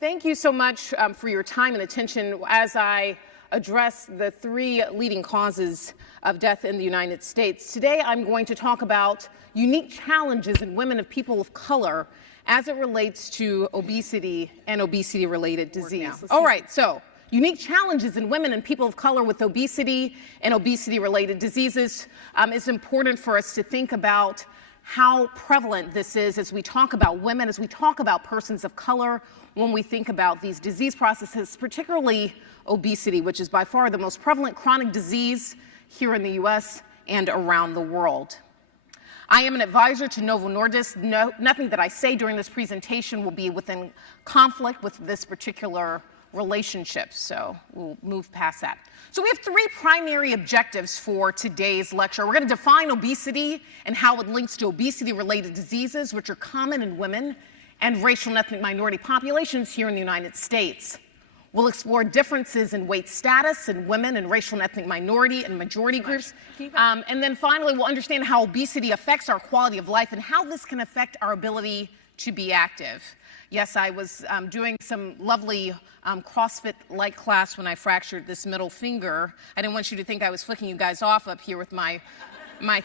Thank you so much for your time and attention as I address the 3 leading causes of death in the United States. Today, I'm going to talk about unique challenges in women and people of color as it relates to obesity and obesity-related disease. All right, so unique challenges in women and people of color with obesity and obesity-related diseases. It's important for us to think about how prevalent this is as we talk about women, as we talk about persons of color, when we think about these disease processes, particularly obesity, which is by far the most prevalent chronic disease here in the U.S. and around the world. I am an advisor to Novo Nordisk. Nothing that I say during this presentation will be within conflict with this particular relationship, so we'll move past that. So we have 3 primary objectives for today's lecture. We're going to define obesity and how it links to obesity-related diseases, which are common in women and racial and ethnic minority populations here in the United States. We'll explore differences in weight status in women and racial and ethnic minority and majority groups. And then finally, we'll understand how obesity affects our quality of life and how this can affect our ability to be active. Yes, I was doing some lovely CrossFit-like class when I fractured this middle finger. I didn't want you to think I was flicking you guys off up here with my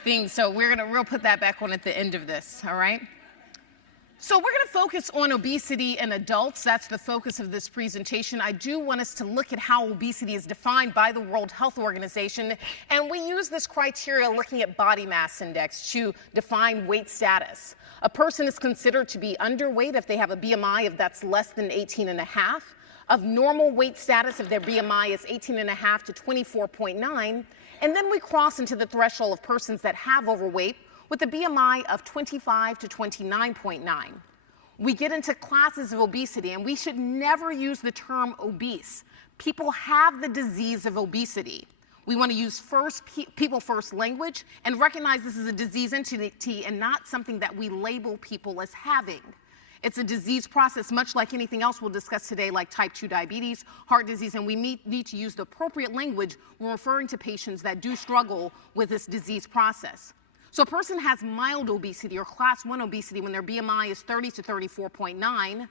thing, so we'll put that back on at the end of this, all right? So we're going to focus on obesity in adults. That's the focus of this presentation. I do want us to look at how obesity is defined by the World Health Organization, and we use this criteria looking at body mass index to define weight status. A person is considered to be underweight if they have a BMI that's less than 18.5, of normal weight status if their BMI is 18.5 to 24.9, and then we cross into the threshold of persons that have overweight with a BMI of 25 to 29.9. We get into classes of obesity, and we should never use the term obese. People have the disease of obesity. We want to use people first language and recognize this is a disease entity and not something that we label people as having. It's a disease process, much like anything else we'll discuss today, like type 2 diabetes, heart disease, and we need to use the appropriate language when referring to patients that do struggle with this disease process. So a person has mild obesity or class 1 obesity when their BMI is 30 to 34.9,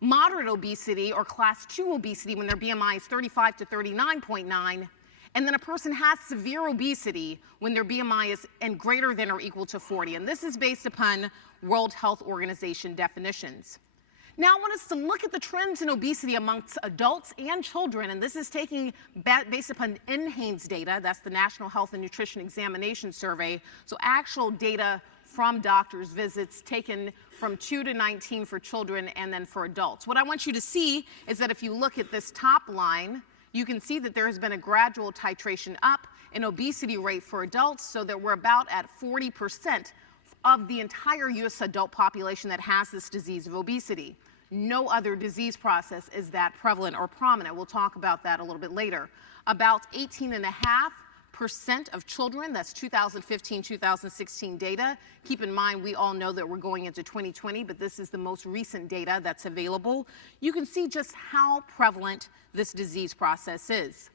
moderate obesity or class 2 obesity when their BMI is 35 to 39.9, and then a person has severe obesity when their BMI is greater than or equal to 40. And this is based upon World Health Organization definitions. Now I want us to look at the trends in obesity amongst adults and children, and this is based upon NHANES data, that's the National Health and Nutrition Examination Survey, so actual data from doctors' visits taken from 2 to 19 for children and then for adults. What I want you to see is that if you look at this top line, you can see that there has been a gradual titration up in obesity rate for adults, so that we're about at 40% of the entire U.S. adult population that has this disease of obesity. No other disease process is that prevalent or prominent. We'll talk about that a little bit later. About 18.5% of children, that's 2015-2016 data. Keep in mind, we all know that we're going into 2020, but this is the most recent data that's available. You can see just how prevalent this disease process is.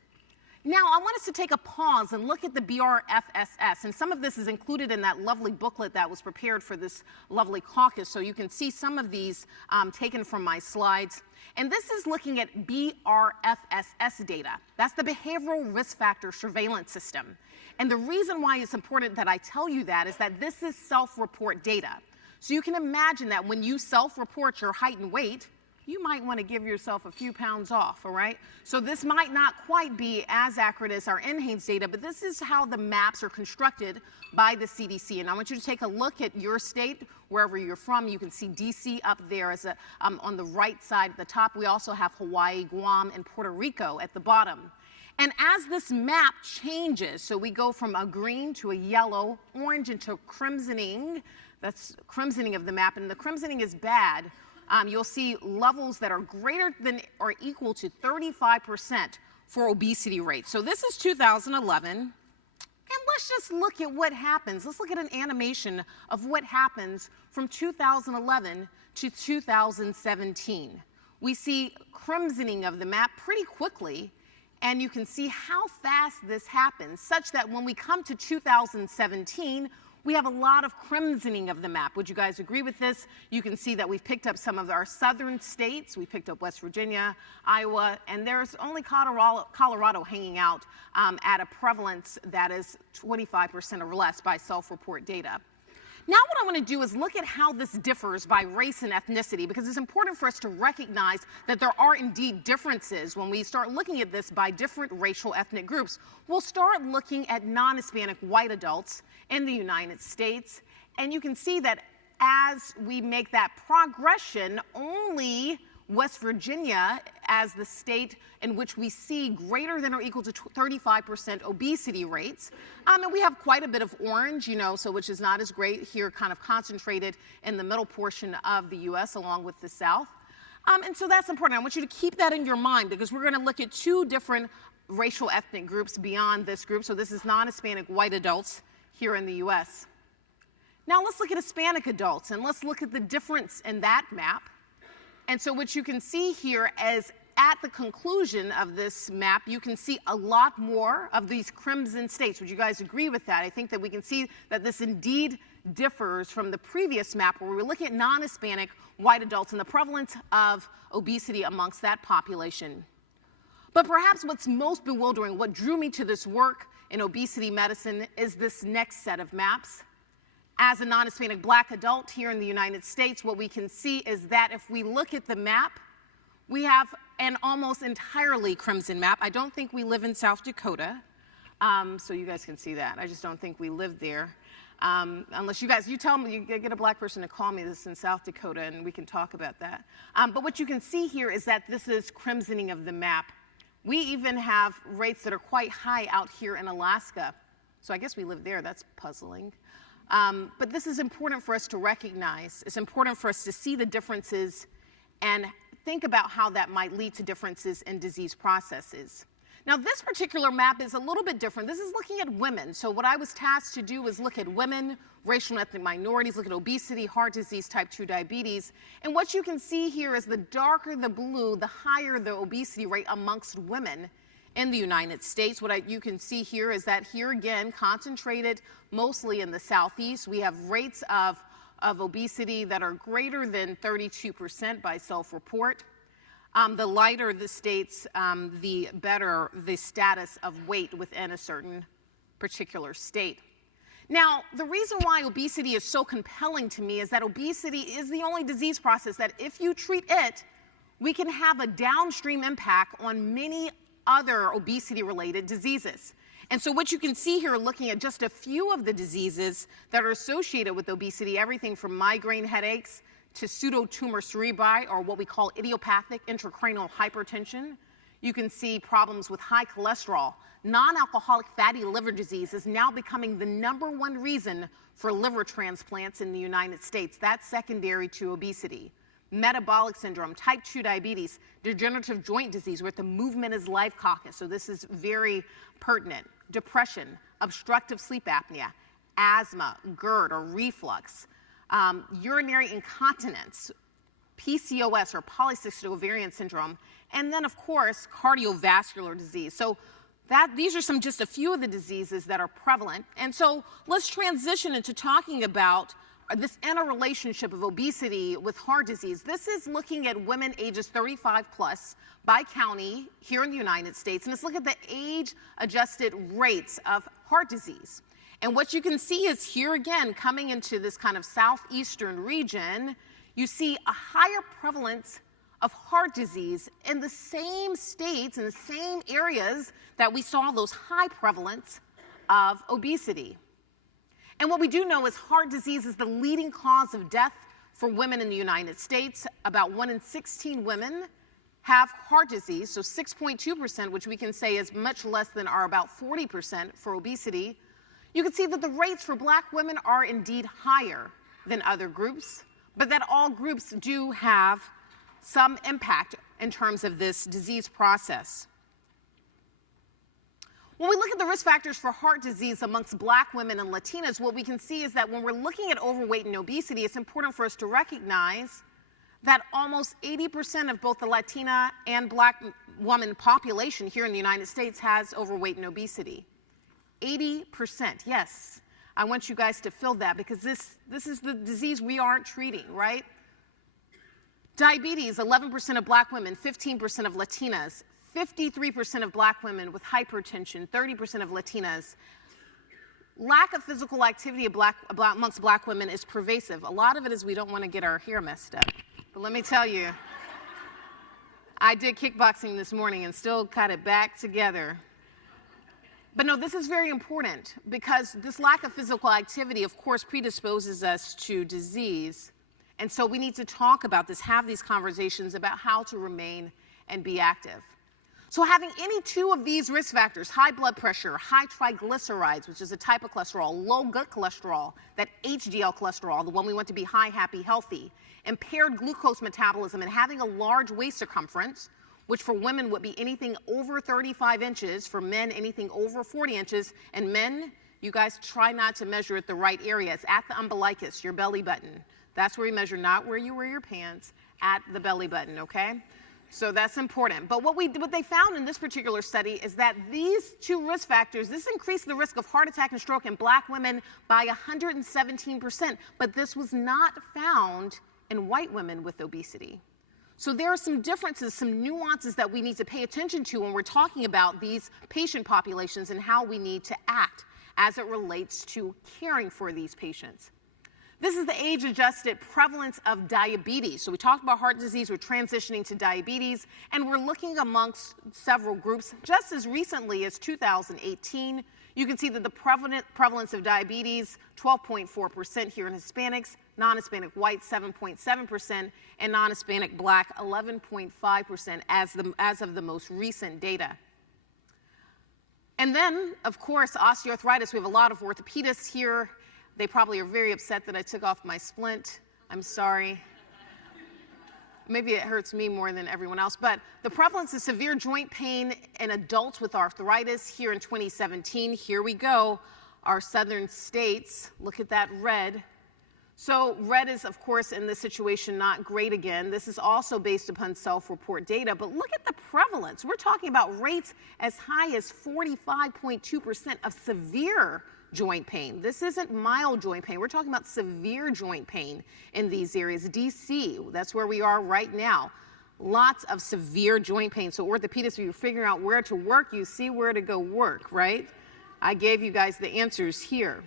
Now, I want us to take a pause and look at the BRFSS, and some of this is included in that lovely booklet that was prepared for this lovely caucus, so you can see some of these taken from my slides. And this is looking at BRFSS data. That's the Behavioral Risk Factor Surveillance System. And the reason why it's important that I tell you that is that this is self-report data. So you can imagine that when you self-report your height and weight, you might want to give yourself a few pounds off, all right? So this might not quite be as accurate as our NHANES data, but this is how the maps are constructed by the CDC. And I want you to take a look at your state, wherever you're from. You can see DC up there as on the right side at the top. We also have Hawaii, Guam, and Puerto Rico at the bottom. And as this map changes, so we go from a green to a yellow, orange into crimsoning, that's crimsoning of the map, and the crimsoning is bad. You'll see levels that are greater than or equal to 35% for obesity rates. So this is 2011, and let's just look at what happens. Let's look at an animation of what happens from 2011 to 2017. We see crimsoning of the map pretty quickly, and you can see how fast this happens, such that when we come to 2017, We have a lot of crimsoning of the map. Would you guys agree with this? You can see that we've picked up some of our southern states. We picked up West Virginia, Iowa, and there's only Colorado hanging out at a prevalence that is 25% or less by self-report data. Now what I want to do is look at how this differs by race and ethnicity, because it's important for us to recognize that there are indeed differences when we start looking at this by different racial ethnic groups. We'll start looking at non-Hispanic white adults in the United States, and you can see that as we make that progression, only West Virginia as the state in which we see greater than or equal to 35% obesity rates. And we have quite a bit of orange, so which is not as great here, kind of concentrated in the middle portion of the U.S. along with the South. And so that's important. I want you to keep that in your mind because we're going to look at two different racial ethnic groups beyond this group. So this is non-Hispanic white adults here in the U.S. Now let's look at Hispanic adults and let's look at the difference in that map. And so what you can see here is at the conclusion of this map, you can see a lot more of these crimson states. Would you guys agree with that? I think that we can see that this indeed differs from the previous map where we were looking at non-Hispanic white adults and the prevalence of obesity amongst that population. But perhaps what's most bewildering, what drew me to this work in obesity medicine, is this next set of maps. As a non-Hispanic black adult here in the United States, what we can see is that if we look at the map, we have an almost entirely crimson map. I don't think we live in South Dakota, so you guys can see that. I just don't think we live there. Unless you tell me, you get a black person to call me this in South Dakota and we can talk about that. But what you can see here is that this is crimsoning of the map. We even have rates that are quite high out here in Alaska. So I guess we live there, that's puzzling. But this is important for us to recognize. It's important for us to see the differences and think about how that might lead to differences in disease processes. Now, this particular map is a little bit different. This is looking at women. So what I was tasked to do was look at women, racial and ethnic minorities, look at obesity, heart disease, type 2 diabetes. And what you can see here is the darker the blue, the higher the obesity rate amongst women in the United States. What you can see here is that here again, concentrated mostly in the Southeast, we have rates of obesity that are greater than 32% by self-report. The lighter the states, the better the status of weight within a certain particular state. Now, the reason why obesity is so compelling to me is that obesity is the only disease process that if you treat it, we can have a downstream impact on many other obesity-related diseases. And so what you can see here, looking at just a few of the diseases that are associated with obesity, everything from migraine headaches to pseudotumor cerebri, or what we call idiopathic intracranial hypertension. You can see problems with high cholesterol. Non-alcoholic fatty liver disease is now becoming the #1 reason for liver transplants in the United States. That's secondary to obesity. Metabolic syndrome, type 2 diabetes, degenerative joint disease, where the movement is life Caucus, so this is very pertinent. Depression, obstructive sleep apnea, asthma, GERD or reflux, urinary incontinence, PCOS or polycystic ovarian syndrome, and then of course cardiovascular disease. So these are just a few of the diseases that are prevalent. And so let's transition into talking about this interrelationship of obesity with heart disease. This is looking at women ages 35 plus by county here in the United States, and let's look at the age-adjusted rates of heart disease. And what you can see is here again, coming into this kind of southeastern region, you see a higher prevalence of heart disease in the same states, in the same areas that we saw those high prevalence of obesity. And what we do know is heart disease is the leading cause of death for women in the United States. About 1 in 16 women have heart disease, so 6.2%, which we can say is much less than our about 40% for obesity. You can see that the rates for black women are indeed higher than other groups, but that all groups do have some impact in terms of this disease process. When we look at the risk factors for heart disease amongst black women and Latinas, what we can see is that when we're looking at overweight and obesity, it's important for us to recognize that almost 80% of both the Latina and black woman population here in the United States has overweight and obesity. 80%, yes. I want you guys to fill that because this is the disease we aren't treating, right? Diabetes, 11% of black women, 15% of Latinas, 53% of black women with hypertension, 30% of Latinas. Lack of physical activity amongst black women is pervasive. A lot of it is we don't want to get our hair messed up. But let me tell you, I did kickboxing this morning and still got it back together. But no, this is very important because this lack of physical activity, of course, predisposes us to disease. And so we need to talk about this, have these conversations about how to remain and be active. So having any two of these risk factors, high blood pressure, high triglycerides, which is a type of cholesterol, low gut cholesterol, that HDL cholesterol, the one we want to be high, happy, healthy, impaired glucose metabolism, and having a large waist circumference, which for women would be anything over 35 inches, for men anything over 40 inches, and men, you guys try not to measure at the right area. It's at the umbilicus, your belly button. That's where you measure, not where you wear your pants, at the belly button, okay? So that's important. But what they found in this particular study is that these two risk factors, this increased the risk of heart attack and stroke in black women by 117%, but this was not found in white women with obesity. So there are some differences, some nuances that we need to pay attention to when we're talking about these patient populations and how we need to act as it relates to caring for these patients. This is the age-adjusted prevalence of diabetes. So we talked about heart disease, we're transitioning to diabetes, and we're looking amongst several groups. Just as recently as 2018, you can see that the prevalence of diabetes, 12.4% here in Hispanics, non-Hispanic white, 7.7%, and non-Hispanic black, 11.5% as of the most recent data. And then, of course, osteoarthritis. We have a lot of orthopedists here. They probably are very upset that I took off my splint. I'm sorry. Maybe it hurts me more than everyone else. But the prevalence of severe joint pain in adults with arthritis here in 2017. Here we go. Our southern states. Look at that red. So red is, of course, in this situation, not great again. This is also based upon self-report data. But look at the prevalence. We're talking about rates as high as 45.2% of severe joint pain. This isn't mild joint pain. We're talking about severe joint pain in these areas. DC, that's where we are right now. Lots of severe joint pain. So orthopedists, when you're figuring out where to work, you see where to go work, right? I gave you guys the answers here.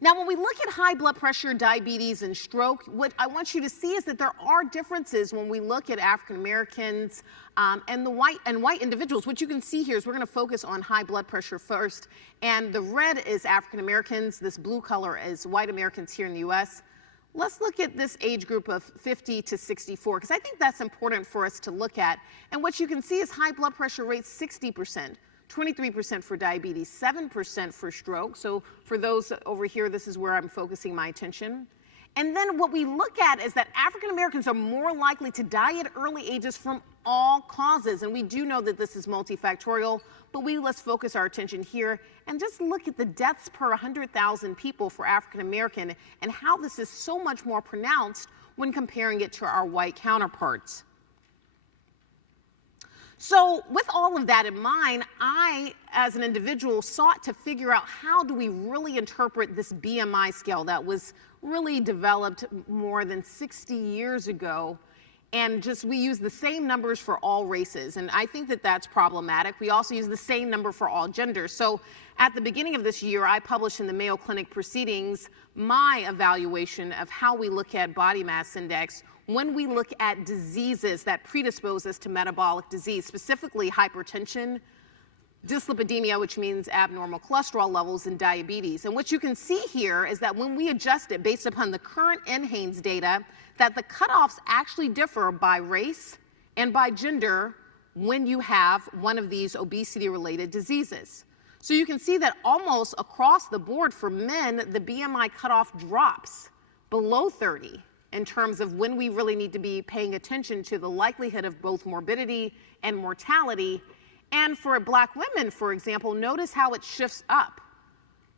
Now, when we look at high blood pressure, diabetes, and stroke, what I want you to see is that there are differences when we look at African Americans and white individuals. What you can see here is we're going to focus on high blood pressure first, and the red is African Americans. This blue color is white Americans here in the U.S. Let's look at this age group of 50 to 64, because I think that's important for us to look at. And what you can see is high blood pressure rates 60%. 23% for diabetes, 7% for stroke. So for those over here, this is where I'm focusing my attention. And then what we look at is that African Americans are more likely to die at early ages from all causes. And we do know that this is multifactorial, but let's focus our attention here and just look at the deaths per 100,000 people for African American and how this is so much more pronounced when comparing it to our white counterparts. So with all of that in mind, I, as an individual, sought to figure out how do we really interpret this BMI scale that was really developed more than 60 years ago. And we use the same numbers for all races. And I think that that's problematic. We also use the same number for all genders. So at the beginning of this year, I published in the Mayo Clinic Proceedings my evaluation of how we look at body mass index when we look at diseases that predispose us to metabolic disease, specifically hypertension, dyslipidemia, which means abnormal cholesterol levels, and diabetes. And what you can see here is that when we adjust it based upon the current NHANES data, that the cutoffs actually differ by race and by gender when you have one of these obesity-related diseases. So you can see that almost across the board for men, the BMI cutoff drops below 30 in terms of when we really need to be paying attention to the likelihood of both morbidity and mortality. And for black women, for example, notice how it shifts up.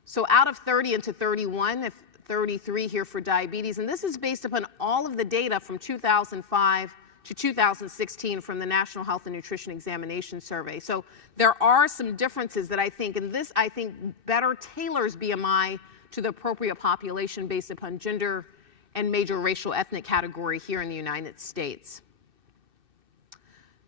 So out of 30 into 31, 33 here for diabetes, and this is based upon all of the data from 2005 to 2016 from the National Health and Nutrition Examination Survey. So there are some differences that I think, and this I think better tailors BMI to the appropriate population based upon gender and major racial ethnic category here in the United States.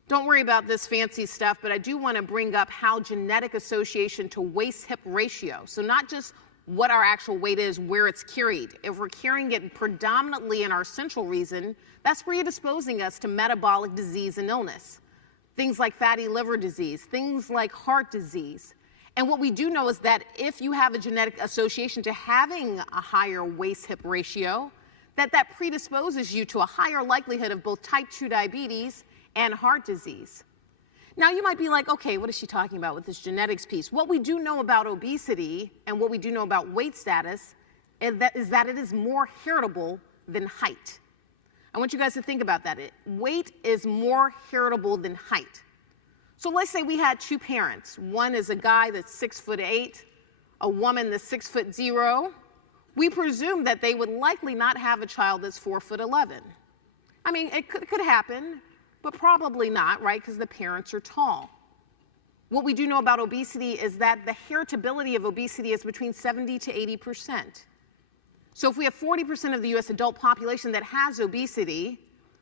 Don't worry about this fancy stuff, but I do want to bring up how genetic association to waist-hip ratio. So not just what our actual weight is, where it's carried. If we're carrying it predominantly in our central region, that's predisposing us to metabolic disease and illness. Things like fatty liver disease, things like heart disease. And what we do know is that if you have a genetic association to having a higher waist-hip ratio, that predisposes you to a higher likelihood of both type 2 diabetes and heart disease. Now you might be like, okay, what is she talking about with this genetics piece? What we do know about obesity and what we do know about weight status is that it is more heritable than height. I want you guys to think about that. Weight is more heritable than height. So let's say we had two parents. One is a guy that's 6'8", a woman that's 6'0". We presume that they would likely not have a child that's 4'11". I mean, it could happen, but probably not, right? Because the parents are tall. What we do know about obesity is that the heritability of obesity is between 70 to 80%. So if we have 40% of the US adult population that has obesity,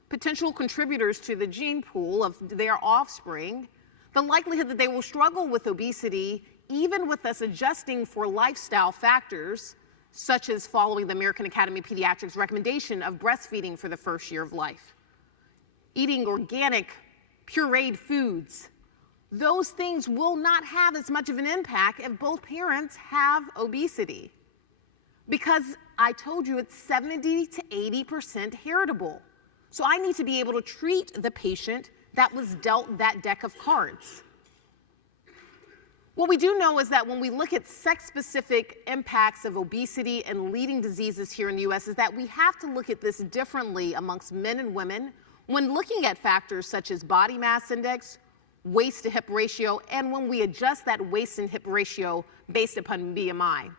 potential contributors to the gene pool of their offspring, the likelihood that they will struggle with obesity, even with us adjusting for lifestyle factors, such as following the American Academy of Pediatrics recommendation of breastfeeding for the first year of life, eating organic, pureed foods, those things will not have as much of an impact if both parents have obesity. Because I told you it's 70 to 80% heritable. So I need to be able to treat the patient that was dealt that deck of cards. What we do know is that when we look at sex-specific impacts of obesity and leading diseases here in the US is that we have to look at this differently amongst men and women when looking at factors such as body mass index, waist to hip ratio, and when we adjust that waist and hip ratio based upon BMI.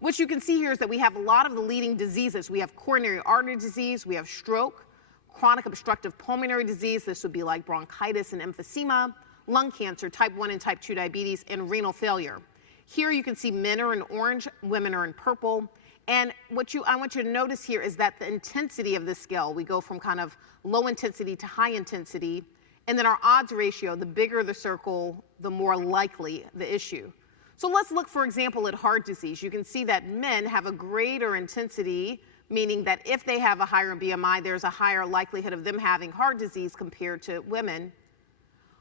What you can see here is that we have a lot of the leading diseases. We have coronary artery disease, we have stroke, chronic obstructive pulmonary disease, this would be like bronchitis and emphysema, lung cancer, type 1 and type 2 diabetes, and renal failure. Here you can see men are in orange, women are in purple. And I want you to notice here is that the intensity of this scale, we go from kind of low intensity to high intensity, and then our odds ratio, the bigger the circle, the more likely the issue. So let's look, for example, at heart disease. You can see that men have a greater intensity, meaning that if they have a higher BMI, there's a higher likelihood of them having heart disease compared to women.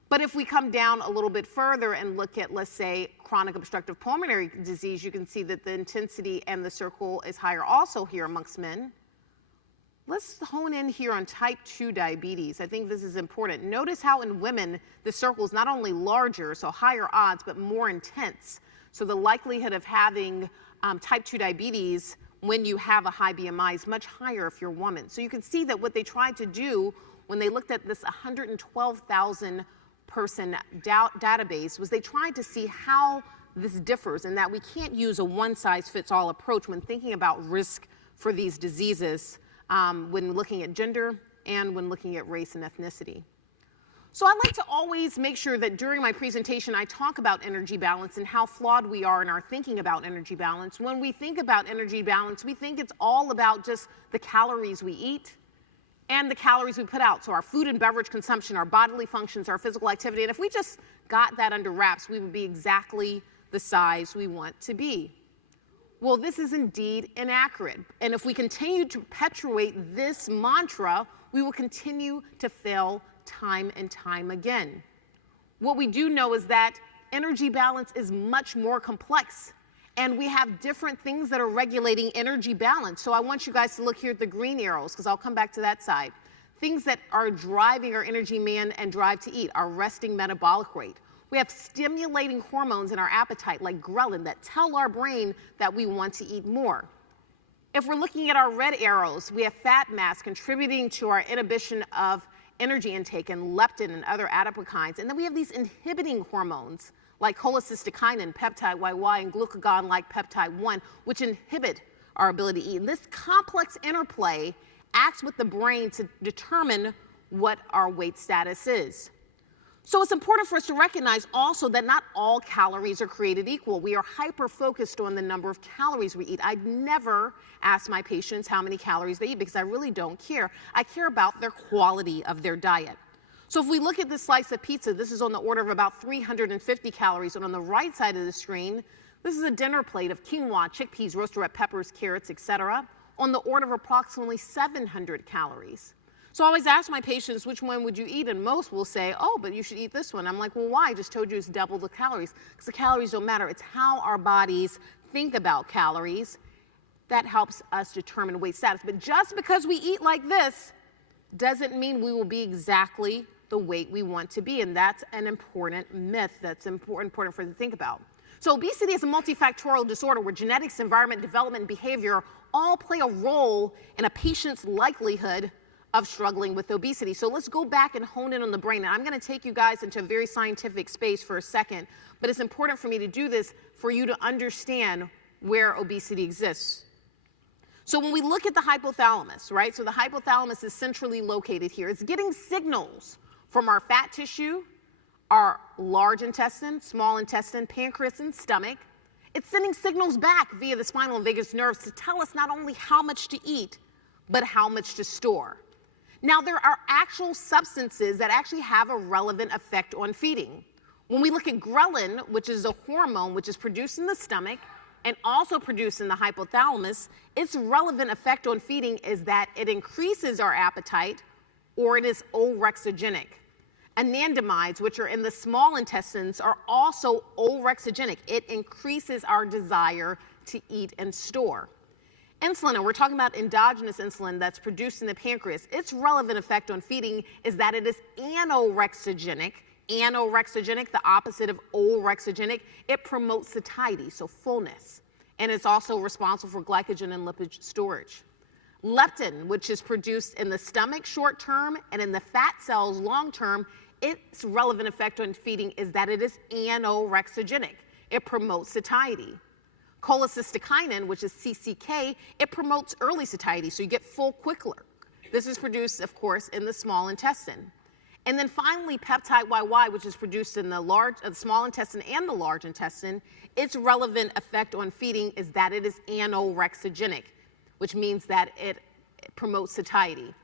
But if we come down a little bit further and look at, let's say, chronic obstructive pulmonary disease, you can see that the intensity and the circle is higher also here amongst men. Let's hone in here on type 2 diabetes. I think this is important. Notice how in women, the circle is not only larger, so higher odds, but more intense. So the likelihood of having type 2 diabetes when you have a high BMI is much higher if you're a woman. So you can see that what they tried to do when they looked at this 112,000 person database was they tried to see how this differs and that we can't use a one-size-fits-all approach when thinking about risk for these diseases when looking at gender and when looking at race and ethnicity. So I like to always make sure that during my presentation I talk about energy balance and how flawed we are in our thinking about energy balance. When we think about energy balance, we think it's all about just the calories we eat and the calories we put out. So our food and beverage consumption, our bodily functions, our physical activity. And if we just got that under wraps, we would be exactly the size we want to be. Well, this is indeed inaccurate. And if we continue to perpetuate this mantra, we will continue to fail time and time again. What we do know is that energy balance is much more complex. And we have different things that are regulating energy balance. So I want you guys to look here at the green arrows, because I'll come back to that side. Things that are driving our energy demand and drive to eat, our resting metabolic rate. We have stimulating hormones in our appetite, like ghrelin, that tell our brain that we want to eat more. If we're looking at our red arrows, we have fat mass contributing to our inhibition of energy intake and leptin and other adipokines. And then we have these inhibiting hormones, like cholecystokinin, peptide YY, and glucagon like peptide 1, which inhibit our ability to eat. And this complex interplay acts with the brain to determine what our weight status is. So it's important for us to recognize also that not all calories are created equal. We are hyper-focused on the number of calories we eat. I'd never ask my patients how many calories they eat because I really don't care. I care about their quality of their diet. So if we look at this slice of pizza, this is on the order of about 350 calories. And on the right side of the screen, this is a dinner plate of quinoa, chickpeas, roasted red peppers, carrots, etc., on the order of approximately 700 calories. So I always ask my patients, which one would you eat? And most will say, oh, but you should eat this one. I'm like, well, why? I just told you it's double the calories. Because the calories don't matter. It's how our bodies think about calories that helps us determine weight status. But just because we eat like this doesn't mean we will be exactly the weight we want to be. And that's an important myth that's important for us to think about. So obesity is a multifactorial disorder where genetics, environment, development, and behavior all play a role in a patient's likelihood of struggling with obesity. So let's go back and hone in on the brain. And I'm going to take you guys into a very scientific space for a second, but it's important for me to do this for you to understand where obesity exists. So when we look at the hypothalamus, right? So the hypothalamus is centrally located here. It's getting signals from our fat tissue, our large intestine, small intestine, pancreas, and stomach. It's sending signals back via the spinal and vagus nerves to tell us not only how much to eat, but how much to store. Now, there are actual substances that actually have a relevant effect on feeding. When we look at ghrelin, which is a hormone which is produced in the stomach and also produced in the hypothalamus, its relevant effect on feeding is that it increases our appetite or it is orexigenic. Anandamides, which are in the small intestines, are also orexigenic. It increases our desire to eat and store. Insulin, and we're talking about endogenous insulin that's produced in the pancreas, its relevant effect on feeding is that it is anorexigenic. Anorexigenic, the opposite of orexigenic, it promotes satiety, so fullness. And it's also responsible for glycogen and lipid storage. Leptin, which is produced in the stomach short term and in the fat cells long term, its relevant effect on feeding is that it is anorexigenic. It promotes satiety. Cholecystokinin, which is CCK, it promotes early satiety, so you get full quicker. This is produced, of course, in the small intestine. And then finally, peptide YY, which is produced in the small intestine and the large intestine, its relevant effect on feeding is that it is anorexigenic, which means that it promotes satiety.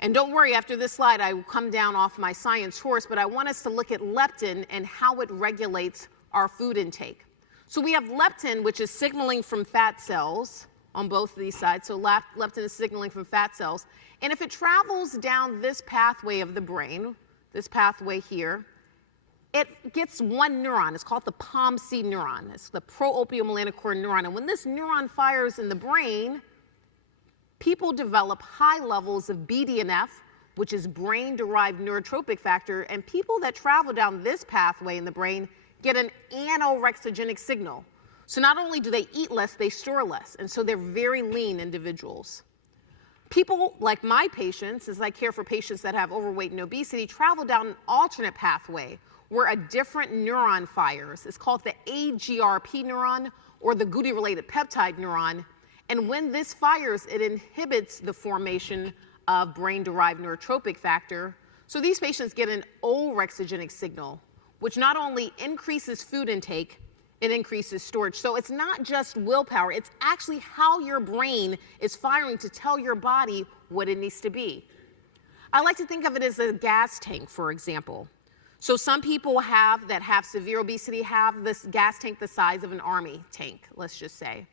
And don't worry, after this slide, I will come down off my science horse, but I want us to look at leptin and how it regulates our food intake. So we have leptin, which is signaling from fat cells on both of these sides. So leptin is signaling from fat cells. And if it travels down this pathway of the brain, this pathway here, it gets one neuron. It's called the POMC neuron. It's the pro-opiomelanocortin neuron. And when this neuron fires in the brain, people develop high levels of BDNF, which is brain-derived neurotropic factor. And people that travel down this pathway in the brain get an anorexigenic signal. So not only do they eat less, they store less. And so they're very lean individuals. People like my patients, as I care for patients that have overweight and obesity, travel down an alternate pathway where a different neuron fires. It's called the AGRP neuron or the Guideines-related peptide neuron. And when this fires, it inhibits the formation of brain-derived neurotropic factor. So these patients get an orexigenic signal, which not only increases food intake, it increases storage. So it's not just willpower, it's actually how your brain is firing to tell your body what it needs to be. I like to think of it as a gas tank, for example. So some people that have severe obesity have this gas tank the size of an army tank, let's just say.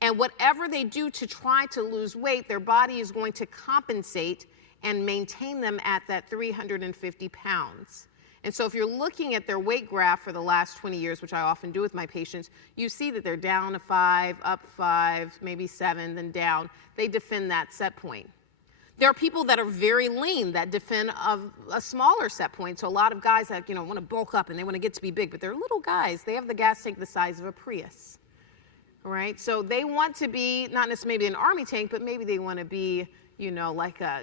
And whatever they do to try to lose weight, their body is going to compensate and maintain them at that 350 pounds. And so if you're looking at their weight graph for the last 20 years, which I often do with my patients, you see that they're down a 5, up 5, maybe 7, then down. They defend that set point. There are people that are very lean that defend a smaller set point. So a lot of guys that want to bulk up and they want to get to be big, but they're little guys. They have the gas tank the size of a Prius. All right? So they want to be, not necessarily maybe an army tank, but maybe they want to be, like a,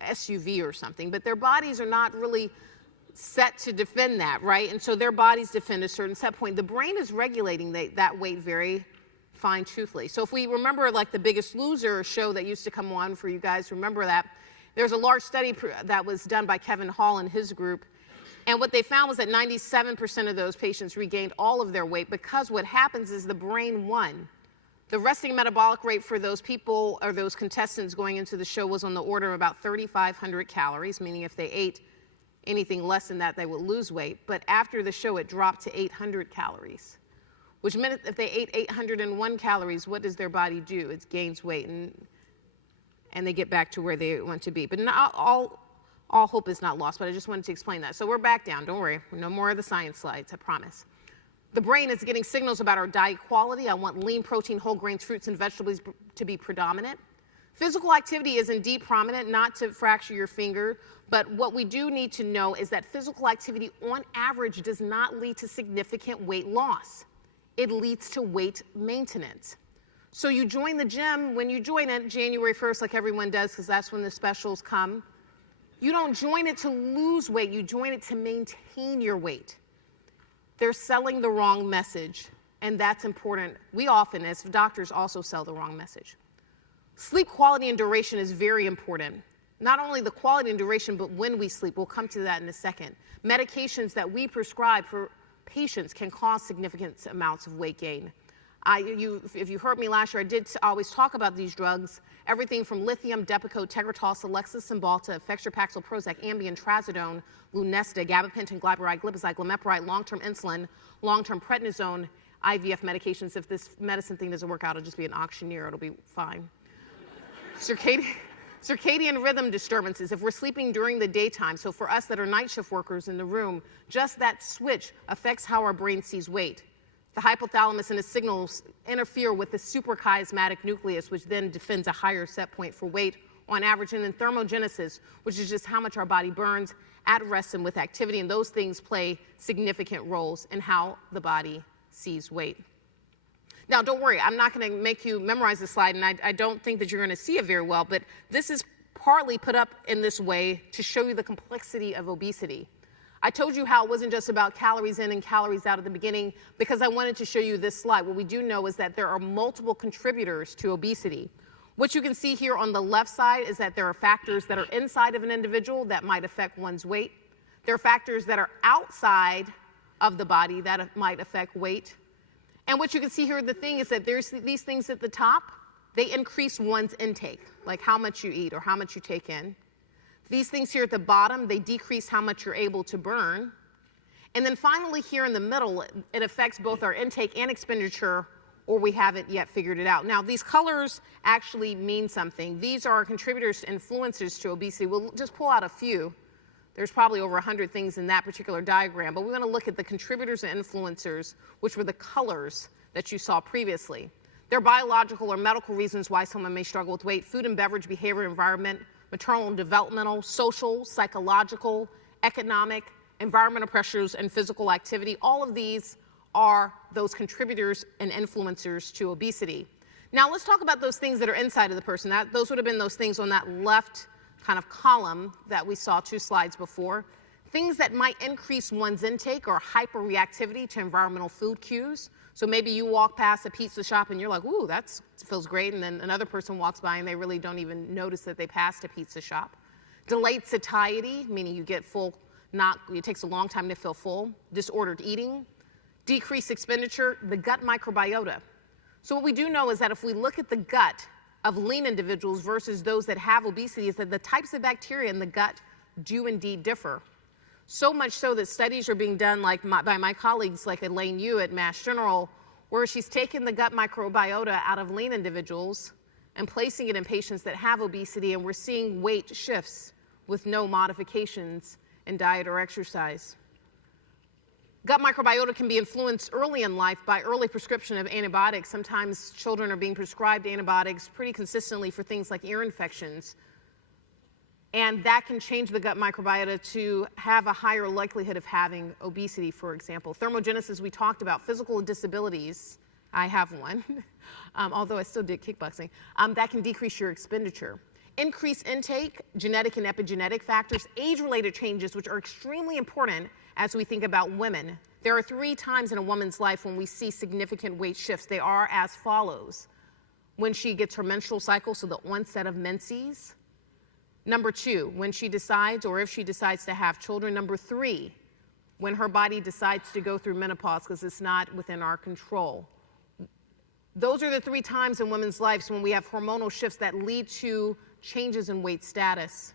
SUV or something. But their bodies are not really set to defend that, right? And so their bodies defend a certain set point. The brain is regulating that weight very fine-toothly. So if we remember like The Biggest Loser show that used to come on for you guys, remember that, There's a large study that was done by Kevin Hall and his group, and what they found was that 97% of those patients regained all of their weight because what happens is the brain won. The resting metabolic rate for those people or those contestants going into the show was on the order of about 3,500 calories, meaning if they ate anything less than that, they would lose weight. But after the show, it dropped to 800 calories, which meant if they ate 801 calories, what does their body do? It gains weight, and they get back to where they want to be. But not all hope is not lost, but I just wanted to explain that. So we're back down, don't worry. No more of the science slides, I promise. The brain is getting signals about our diet quality. I want lean protein, whole grains, fruits, and vegetables to be predominant. Physical activity is indeed prominent, not to fracture your finger, but what we do need to know is that physical activity on average does not lead to significant weight loss. It leads to weight maintenance. So you join the gym, when you join it January 1st, like everyone does, because that's when the specials come, you don't join it to lose weight, you join it to maintain your weight. They're selling the wrong message, and that's important. We often, as doctors, also sell the wrong message. Sleep quality and duration is very important. Not only the quality and duration, but when we sleep. We'll come to that in a second. Medications that we prescribe for patients can cause significant amounts of weight gain. If you heard me last year, I did always talk about these drugs, everything from lithium, Depakote, Tegretol, Celexa, Cymbalta, Effexor, Prozac, Ambien, Trazodone, Lunesta, gabapentin, glyburide, glipizide, glimepiride, long-term insulin, long-term prednisone, IVF medications. If this medicine thing doesn't work out, I'll just be an auctioneer. It'll be fine. Circadian rhythm disturbances. If we're sleeping during the daytime, so for us that are night shift workers in the room, just that switch affects how our brain sees weight. The hypothalamus and its signals interfere with the suprachiasmatic nucleus, which then defends a higher set point for weight on average. And then thermogenesis, which is just how much our body burns at rest and with activity. And those things play significant roles in how the body sees weight. Now, don't worry, I'm not going to make you memorize this slide, and I don't think that you're going to see it very well, but this is partly put up in this way to show you the complexity of obesity. I told you how it wasn't just about calories in and calories out at the beginning because I wanted to show you this slide. What we do know is that there are multiple contributors to obesity. What you can see here on the left side is that there are factors that are inside of an individual that might affect one's weight. There are factors that are outside of the body that might affect weight. And what you can see here, the thing is that there's these things at the top, they increase one's intake, like how much you eat or how much you take in. These things here at the bottom, they decrease how much you're able to burn. And then finally here in the middle, it affects both our intake and expenditure, or we haven't yet figured it out. Now, these colors actually mean something. These are contributors, influencers to obesity. We'll just pull out a few. There's probably over 100 things in that particular diagram, but we're going to look at the contributors and influencers, which were the colors that you saw previously. There are biological or medical reasons why someone may struggle with weight: food and beverage, behavior, environment, maternal and developmental, social, psychological, economic, environmental pressures, and physical activity. All of these are those contributors and influencers to obesity. Now let's talk about those things that are inside of the person. Those would have been those things on that left kind of column that we saw 2 slides before. Things that might increase one's intake or hyperreactivity to environmental food cues. So maybe you walk past a pizza shop and you're like, ooh, that feels great. And then another person walks by and they really don't even notice that they passed a pizza shop. Delayed satiety, meaning you get full, it takes a long time to feel full. Disordered eating. Decreased expenditure, the gut microbiota. So what we do know is that if we look at the gut of lean individuals versus those that have obesity, is that the types of bacteria in the gut do indeed differ. So much so that studies are being done by my colleagues like Elaine Yu at Mass General, where she's taken the gut microbiota out of lean individuals and placing it in patients that have obesity, and we're seeing weight shifts with no modifications in diet or exercise. Gut microbiota can be influenced early in life by early prescription of antibiotics. Sometimes children are being prescribed antibiotics pretty consistently for things like ear infections. And that can change the gut microbiota to have a higher likelihood of having obesity, for example. Thermogenesis, we talked about. Physical disabilities, I have one, although I still did kickboxing, that can decrease your expenditure. Increased intake, genetic and epigenetic factors, age-related changes, which are extremely important as we think about women. There are 3 times in a woman's life when we see significant weight shifts. They are as follows. When she gets her menstrual cycle, so the onset of menses, Number 2, when she decides or if she decides to have children. Number 3, when her body decides to go through menopause, because it's not within our control. Those are the 3 times in women's lives when we have hormonal shifts that lead to changes in weight status.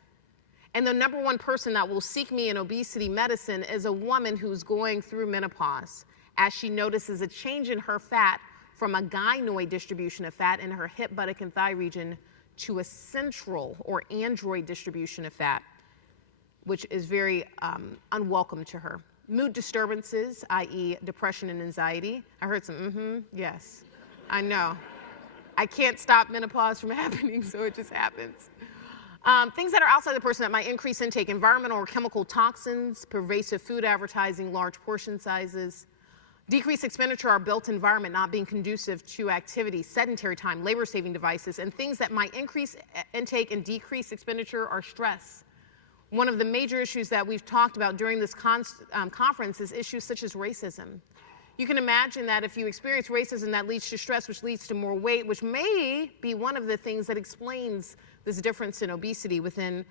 And the number 1 person that will seek me in obesity medicine is a woman who's going through menopause, as she notices a change in her fat from a gynoid distribution of fat in her hip, buttock, and thigh region to a central or android distribution of fat, which is very unwelcome to her. Mood disturbances, i.e. depression and anxiety. I heard some yes, I know. I can't stop menopause from happening, so it just happens. Things that are outside the person that might increase intake: environmental or chemical toxins, pervasive food advertising, large portion sizes, decreased expenditure, our built environment not being conducive to activity, sedentary time, labor-saving devices, and things that might increase intake and decrease expenditure are stress. One of the major issues that we've talked about during this conference is issues such as racism. You can imagine that if you experience racism, that leads to stress, which leads to more weight, which may be one of the things that explains this difference in obesity within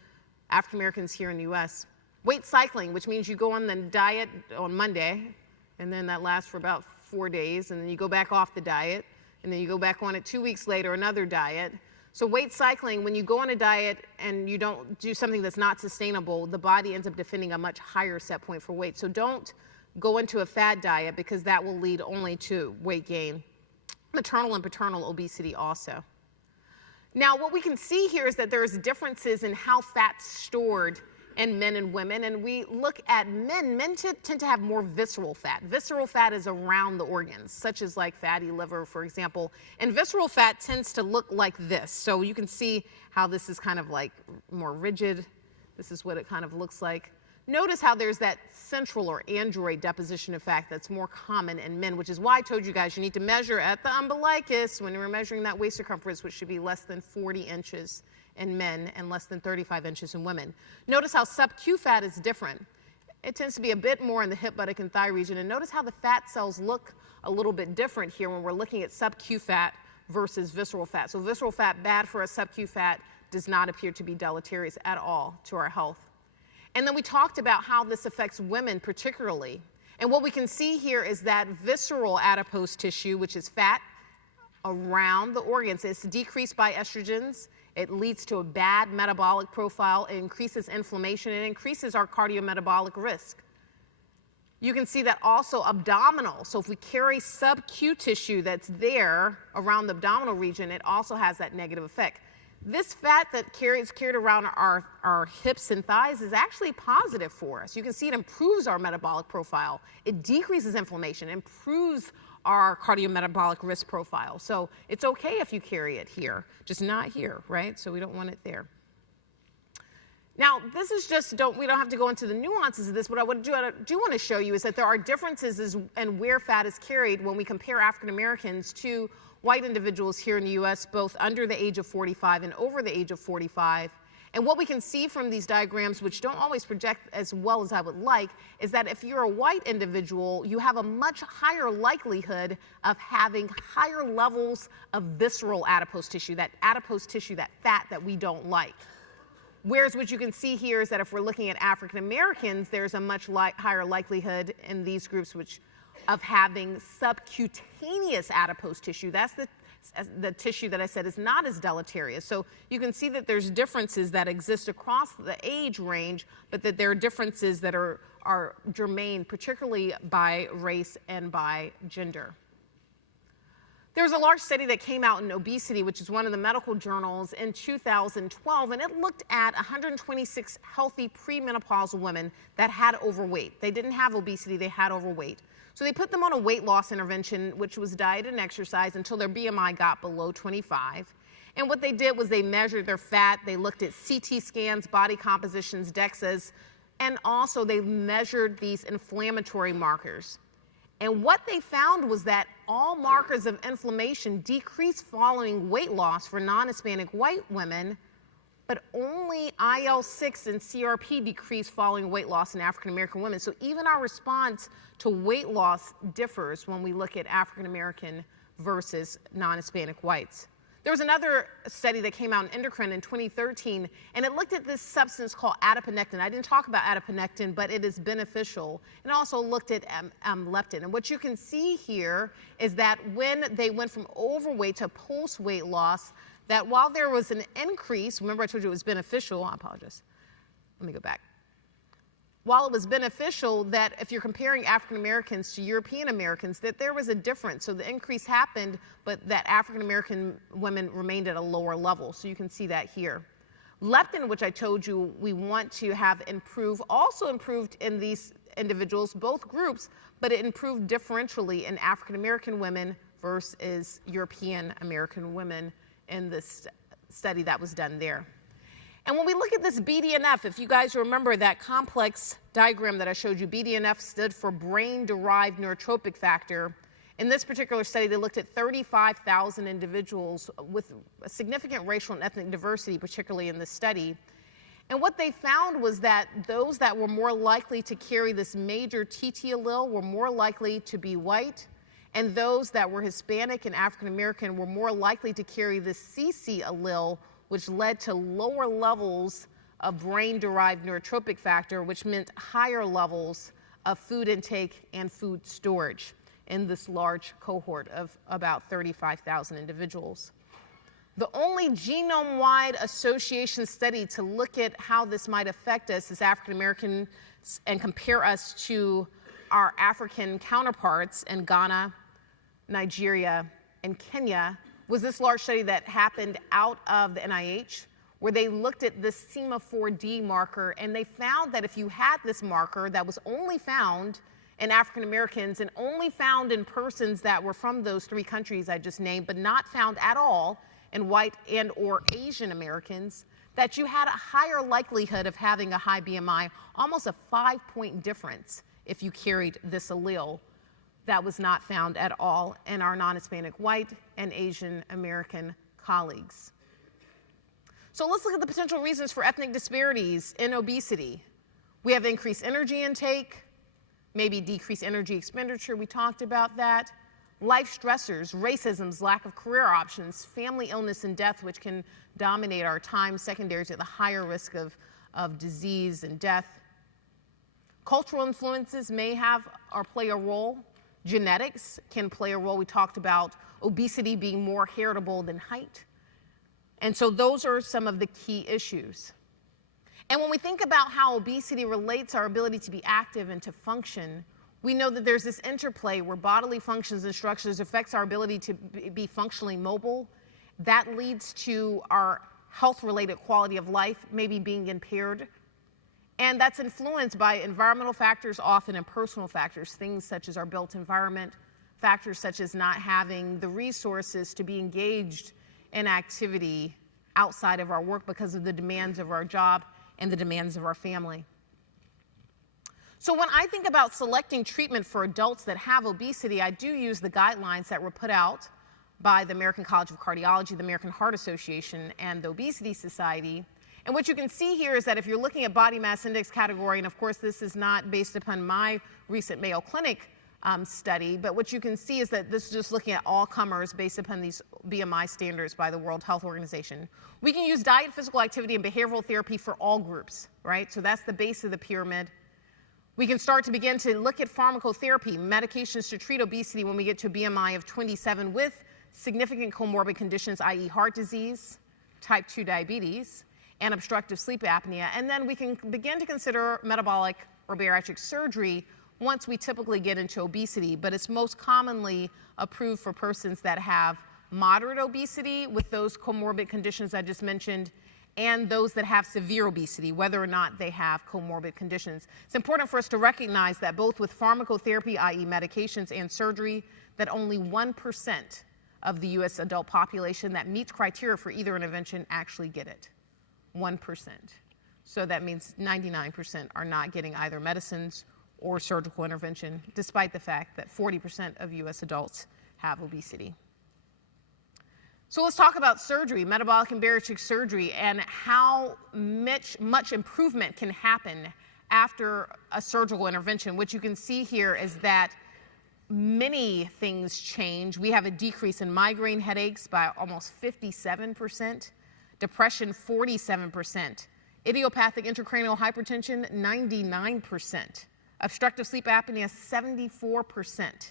African Americans here in the US. Weight cycling, which means you go on the diet on Monday, and then that lasts for about 4 days, and then you go back off the diet, and then you go back on it 2 weeks later, another diet. So weight cycling, when you go on a diet and you don't do something that's not sustainable, the body ends up defending a much higher set point for weight. So don't go into a fad diet, because that will lead only to weight gain. Maternal and paternal obesity also. Now, what we can see here is that there's differences in how fat's stored in men and women, and we look at men. Men tend to have more visceral fat. Visceral fat is around the organs, such as like fatty liver, for example, and visceral fat tends to look like this. So you can see how this is kind of like more rigid. This is what it kind of looks like. Notice how there's that central or android deposition of fat that's more common in men, which is why I told you guys you need to measure at the umbilicus when you're measuring that waist circumference, which should be less than 40 inches in men and less than 35 inches in women. Notice how sub-Q fat is different. It tends to be a bit more in the hip, buttock, and thigh region. And notice how the fat cells look a little bit different here when we're looking at sub-Q fat versus visceral fat. So visceral fat, bad for us. Sub-Q fat does not appear to be deleterious at all to our health. And then we talked about how this affects women particularly. And what we can see here is that visceral adipose tissue, which is fat around the organs, is decreased by estrogens. It leads to a bad metabolic profile. It increases inflammation. It increases our cardiometabolic risk. You can see that also abdominal. So if we carry sub-Q tissue that's there around the abdominal region, it also has that negative effect. This fat that carried around our hips and thighs is actually positive for us. You can see it improves our metabolic profile. It decreases inflammation, improves our cardiometabolic risk profile. So it's okay if you carry it here, just not here, right? So we don't want it there. Now, this is just, we don't have to go into the nuances of this, but what I do want to show you is that there are differences in where fat is carried when we compare African Americans to white individuals here in the US, both under the age of 45 and over the age of 45. And what we can see from these diagrams, which don't always project as well as I would like, is that if you're a white individual, you have a much higher likelihood of having higher levels of visceral adipose tissue, that fat that we don't like. Whereas what you can see here is that if we're looking at African Americans, there's a much higher likelihood in these groups of having subcutaneous adipose tissue. That's the tissue that I said is not as deleterious. So you can see that there's differences that exist across the age range, but that there are differences that are germane, particularly by race and by gender. There was a large study that came out in Obesity, which is one of the medical journals, in 2012, and it looked at 126 healthy premenopausal women that had overweight. They didn't have obesity, they had overweight. So they put them on a weight loss intervention, which was diet and exercise, until their BMI got below 25. And what they did was they measured their fat, they looked at CT scans, body compositions, DEXAs, and also they measured these inflammatory markers. And what they found was that all markers of inflammation decreased following weight loss for non-Hispanic white women, but only IL-6 and CRP decreased following weight loss in African American women. So even our response to weight loss differs when we look at African American versus non-Hispanic whites. There was another study that came out in Endocrine in 2013, and it looked at this substance called adiponectin. I didn't talk about adiponectin, but it is beneficial. And also looked at leptin. And what you can see here is that when they went from overweight to post-weight loss, that while there was an increase, remember I told you it was beneficial, I apologize. Let me go back. While it was beneficial, that if you're comparing African Americans to European Americans, that there was a difference. So the increase happened, but that African American women remained at a lower level. So you can see that here. Leptin, which I told you we want to have improve, also improved in these individuals, both groups, but it improved differentially in African American women versus European American women in this study that was done there. And when we look at this BDNF, if you guys remember that complex diagram that I showed you, BDNF stood for brain-derived neurotropic factor. In this particular study, they looked at 35,000 individuals with a significant racial and ethnic diversity, particularly in this study. And what they found was that those that were more likely to carry this major TT allele were more likely to be white, and those that were Hispanic and African American were more likely to carry this CC allele, which led to lower levels of brain-derived neurotropic factor, which meant higher levels of food intake and food storage in this large cohort of about 35,000 individuals. The only genome-wide association study to look at how this might affect us as African Americans and compare us to our African counterparts in Ghana, Nigeria, and Kenya was this large study that happened out of the NIH, where they looked at this SEMA4D marker, and they found that if you had this marker that was only found in African Americans and only found in persons that were from those three countries I just named, but not found at all in white and or Asian Americans, that you had a higher likelihood of having a high BMI, almost a 5-point difference if you carried this allele that was not found at all in our non-Hispanic white and Asian American colleagues. So let's look at the potential reasons for ethnic disparities in obesity. We have increased energy intake, maybe decreased energy expenditure, we talked about that. Life stressors, racism, lack of career options, family illness and death, which can dominate our time, secondary to the higher risk of disease and death. Cultural influences may have or play a role. Genetics can play a role. We talked about obesity being more heritable than height. And so those are some of the key issues. And when we think about how obesity relates our ability to be active and to function, we know that there's this interplay where bodily functions and structures affects our ability to be functionally mobile. That leads to our health-related quality of life maybe being impaired. And that's influenced by environmental factors often and personal factors, things such as our built environment, factors such as not having the resources to be engaged in activity outside of our work because of the demands of our job and the demands of our family. So when I think about selecting treatment for adults that have obesity, I do use the guidelines that were put out by the American College of Cardiology, the American Heart Association, and the Obesity Society. And what you can see here is that if you're looking at body mass index category, and of course this is not based upon my recent Mayo Clinic study, but what you can see is that this is just looking at all comers based upon these BMI standards by the World Health Organization. We can use diet, physical activity, and behavioral therapy for all groups, right? So that's the base of the pyramid. We can start to begin to look at pharmacotherapy, medications to treat obesity when we get to a BMI of 27 with significant comorbid conditions, i.e. heart disease, type 2 diabetes, and obstructive sleep apnea. And then we can begin to consider metabolic or bariatric surgery once we typically get into obesity, but it's most commonly approved for persons that have moderate obesity with those comorbid conditions I just mentioned, and those that have severe obesity, whether or not they have comorbid conditions. It's important for us to recognize that both with pharmacotherapy, i.e. medications, and surgery, that only 1% of the US adult population that meets criteria for either intervention actually get it. 1%. So that means 99% are not getting either medicines or surgical intervention, despite the fact that 40% of US adults have obesity. So let's talk about surgery, metabolic and bariatric surgery, and how much improvement can happen after a surgical intervention. What you can see here is that many things change. We have a decrease in migraine headaches by almost 57%, depression 47%, idiopathic intracranial hypertension 99%, obstructive sleep apnea 74%,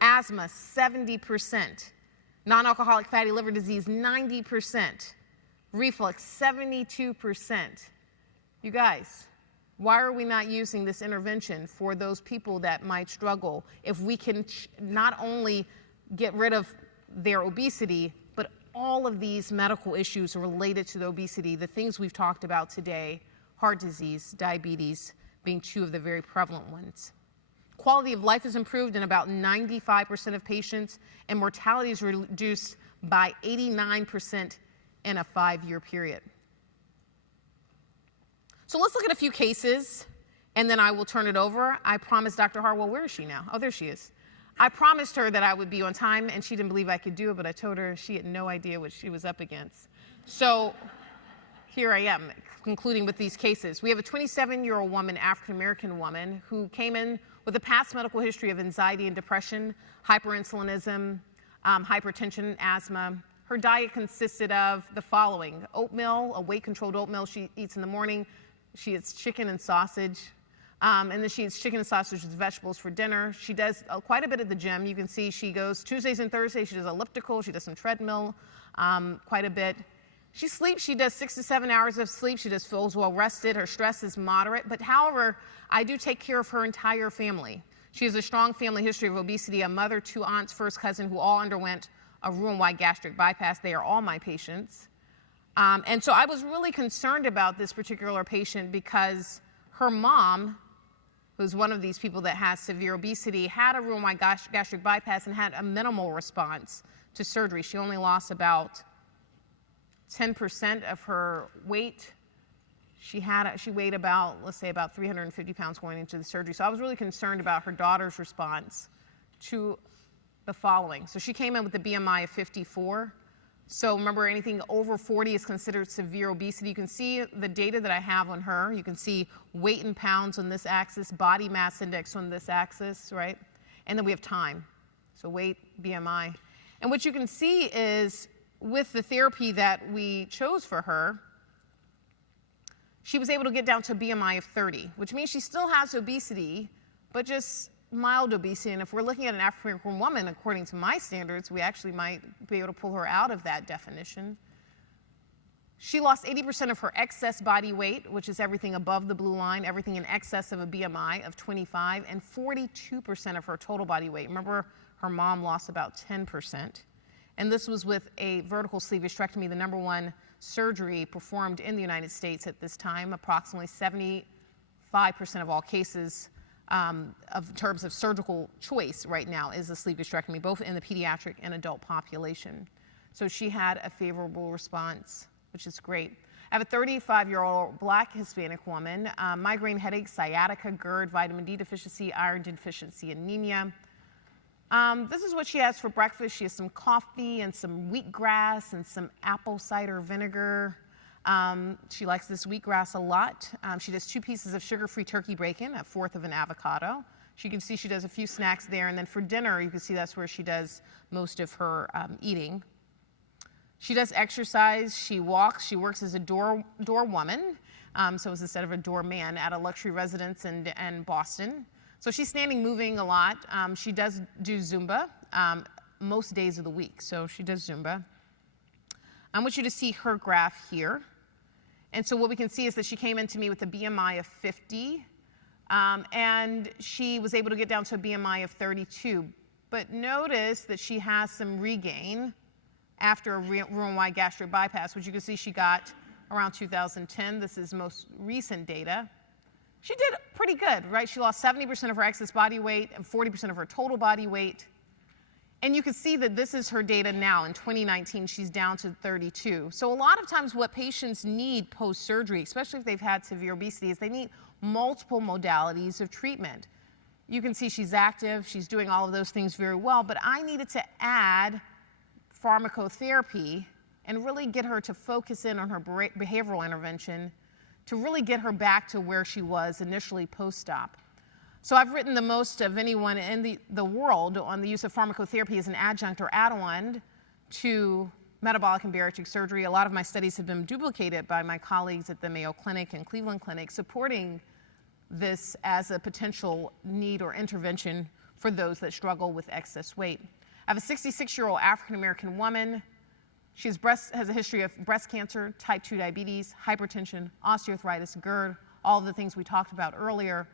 asthma 70%, non-alcoholic fatty liver disease 90%, reflux 72%. You guys, why are we not using this intervention for those people that might struggle if we can not only get rid of their obesity, but all of these medical issues related to the obesity, the things we've talked about today, heart disease, diabetes being two of the very prevalent ones. Quality of life is improved in about 95% of patients, and mortality is reduced by 89% in a 5-year period. So let's look at a few cases, and then I will turn it over. I promised Dr. Harwell, where is she now? Oh, there she is. I promised her that I would be on time, and she didn't believe I could do it, but I told her she had no idea what she was up against. So here I am, concluding with these cases. We have a 27-year-old woman, African-American woman, who came in with a past medical history of anxiety and depression, hyperinsulinism, hypertension, asthma. Her diet consisted of the following: oatmeal, a weight-controlled oatmeal she eats in the morning. She eats chicken and sausage, and then she eats chicken and sausage with vegetables for dinner. She does quite a bit at the gym. You can see she goes Tuesdays and Thursdays, she does elliptical, she does some treadmill, quite a bit. She sleeps, she does 6 to 7 hours of sleep. She just feels well rested. Her stress is moderate, but however, I do take care of her entire family. She has a strong family history of obesity, a mother, 2 aunts, first cousin who all underwent a room-wide gastric bypass. They are all my patients. And so I was really concerned about this particular patient because her mom, who's one of these people that has severe obesity, had a room-wide gastric bypass and had a minimal response to surgery. She only lost about 10% of her weight. She weighed about, let's say, about 350 pounds going into the surgery. So I was really concerned about her daughter's response to the following. So she came in with a BMI of 54. So remember, anything over 40 is considered severe obesity. You can see the data that I have on her. You can see weight in pounds on this axis, body mass index on this axis, right? And then we have time. So weight, BMI. And what you can see is with the therapy that we chose for her, she was able to get down to a BMI of 30, which means she still has obesity, but just mild obesity. And if we're looking at an African-American woman, according to my standards, we actually might be able to pull her out of that definition. She lost 80% of her excess body weight, which is everything above the blue line, everything in excess of a BMI of 25, and 42% of her total body weight. Remember, her mom lost about 10%. And this was with a vertical sleeve hysterectomy, the #1 surgery performed in the United States at this time. Approximately 75% of all cases of terms of surgical choice right now is a sleeve hysterectomy, both in the pediatric and adult population. So she had a favorable response, which is great. I have a 35-year-old Black Hispanic woman, migraine headache, sciatica, GERD, vitamin D deficiency, iron deficiency, anemia. This is what she has for breakfast. She has some coffee and some wheatgrass and some apple cider vinegar. She likes this wheatgrass a lot. She does 2 pieces of sugar-free turkey bacon, 1/4 of an avocado. You can see she does a few snacks there, and then for dinner, you can see that's where she does most of her eating. She does exercise, she walks, she works as a door woman, so it's instead of a doorman at a luxury residence in Boston. So she's standing, moving a lot. She does do Zumba most days of the week, so she does Zumba. I want you to see her graph here. And so what we can see is that she came into me with a BMI of 50, and she was able to get down to a BMI of 32. But notice that she has some regain after a room-wide gastric bypass, which you can see she got around 2010. This is most recent data. She did pretty good, right? She lost 70% of her excess body weight and 40% of her total body weight. And you can see that this is her data now. In 2019, she's down to 32. So a lot of times what patients need post-surgery, especially if they've had severe obesity, is they need multiple modalities of treatment. You can see she's active, she's doing all of those things very well, but I needed to add pharmacotherapy and really get her to focus in on her behavioral intervention to really get her back to where she was initially post-op. So I've written the most of anyone in the world on the use of pharmacotherapy as an adjunct or add-on to metabolic and bariatric surgery. A lot of my studies have been duplicated by my colleagues at the Mayo Clinic and Cleveland Clinic, supporting this as a potential need or intervention for those that struggle with excess weight. I have a 66-year-old African-American woman. She has a history of breast cancer, type 2 diabetes, hypertension, osteoarthritis, GERD, all of the things we talked about earlier.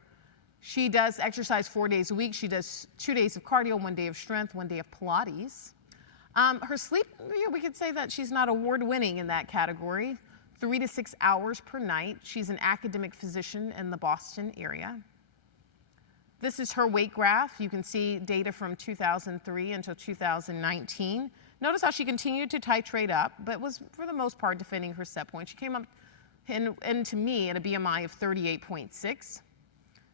She does exercise 4 days a week. She does 2 days of cardio, 1 day of strength, 1 day of Pilates. Her sleep, we could say that she's not award-winning in that category, 3 to 6 hours per night. She's an academic physician in the Boston area. This is her weight graph. You can see data from 2003 until 2019. Notice how she continued to titrate up, but was, for the most part, defending her set point. She came up into me at a BMI of 38.6.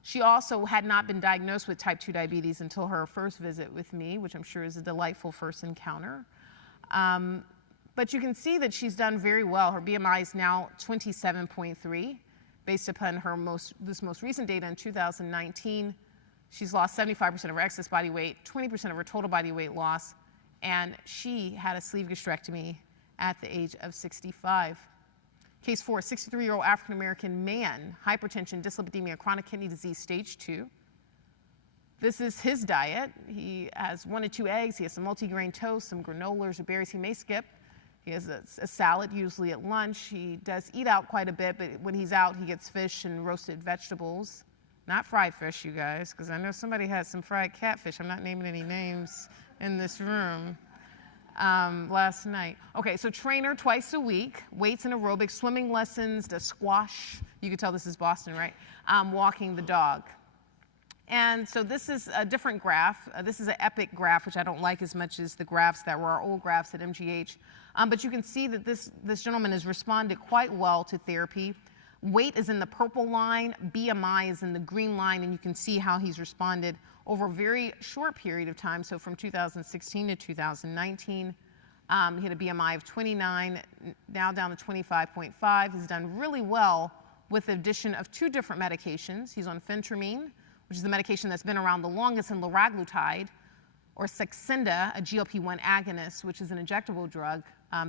She also had not been diagnosed with type 2 diabetes until her first visit with me, which I'm sure is a delightful first encounter. But you can see that she's done very well. Her BMI is now 27.3, based upon her this most recent data in 2019. She's lost 75% of her excess body weight, 20% of her total body weight loss, and she had a sleeve gastrectomy at the age of 65. Case 4, 63-year-old African-American man, hypertension, dyslipidemia, chronic kidney disease, stage 2. This is his diet. He has 1 to 2 eggs. He has some multigrain toast, some granolas or berries he may skip. He has a salad, usually at lunch. He does eat out quite a bit, but when he's out, he gets fish and roasted vegetables. Not fried fish, you guys, because I know somebody had some fried catfish. I'm not naming any names in this room. Last night. Okay, so trainer twice a week, weights and aerobics, swimming lessons, the squash. You can tell this is Boston, right? Walking the dog. And so this is a different graph. This is an epic graph, which I don't like as much as the graphs that were our old graphs at MGH. But you can see that this gentleman has responded quite well to therapy. Weight is in the purple line, BMI is in the green line, and you can see how he's responded over a very short period of time. So from 2016 to 2019, he had a BMI of 29, now down to 25.5. He's done really well with the addition of 2 different medications. He's on phentermine, which is the medication that's been around the longest, and liraglutide, or Saxenda, a GLP-1 agonist, which is an injectable drug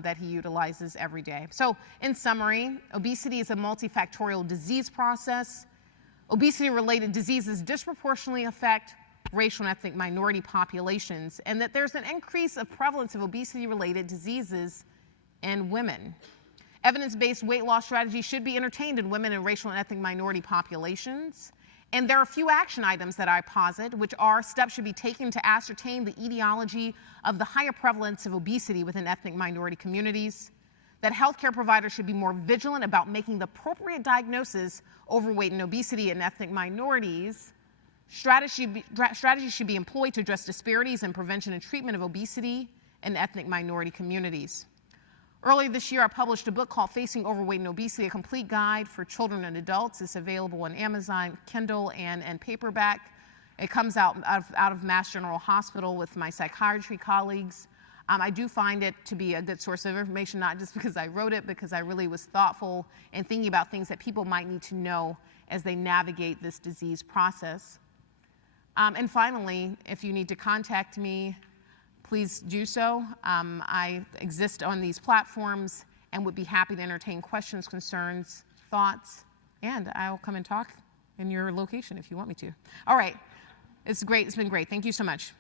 that he utilizes every day. So in summary, obesity is a multifactorial disease process. Obesity-related diseases disproportionately affect racial and ethnic minority populations, and that there's an increase of prevalence of obesity-related diseases in women. Evidence-based weight loss strategies should be entertained in women and racial and ethnic minority populations. And there are a few action items that I posit, which are steps should be taken to ascertain the etiology of the higher prevalence of obesity within ethnic minority communities, that healthcare providers should be more vigilant about making the appropriate diagnosis overweight and obesity in ethnic minorities. Strategies should be employed to address disparities in prevention and treatment of obesity in ethnic minority communities. Earlier this year, I published a book called Facing Overweight and Obesity, a complete guide for children and adults. It's available on Amazon, Kindle, and paperback. It comes out of Mass General Hospital with my psychiatry colleagues. I do find it to be a good source of information, not just because I wrote it, because I really was thoughtful in thinking about things that people might need to know as they navigate this disease process. And finally, if you need to contact me, please do so. I exist on these platforms and would be happy to entertain questions, concerns, thoughts, and I'll come and talk in your location if you want me to. All right, it's great. It's been great. Thank you so much.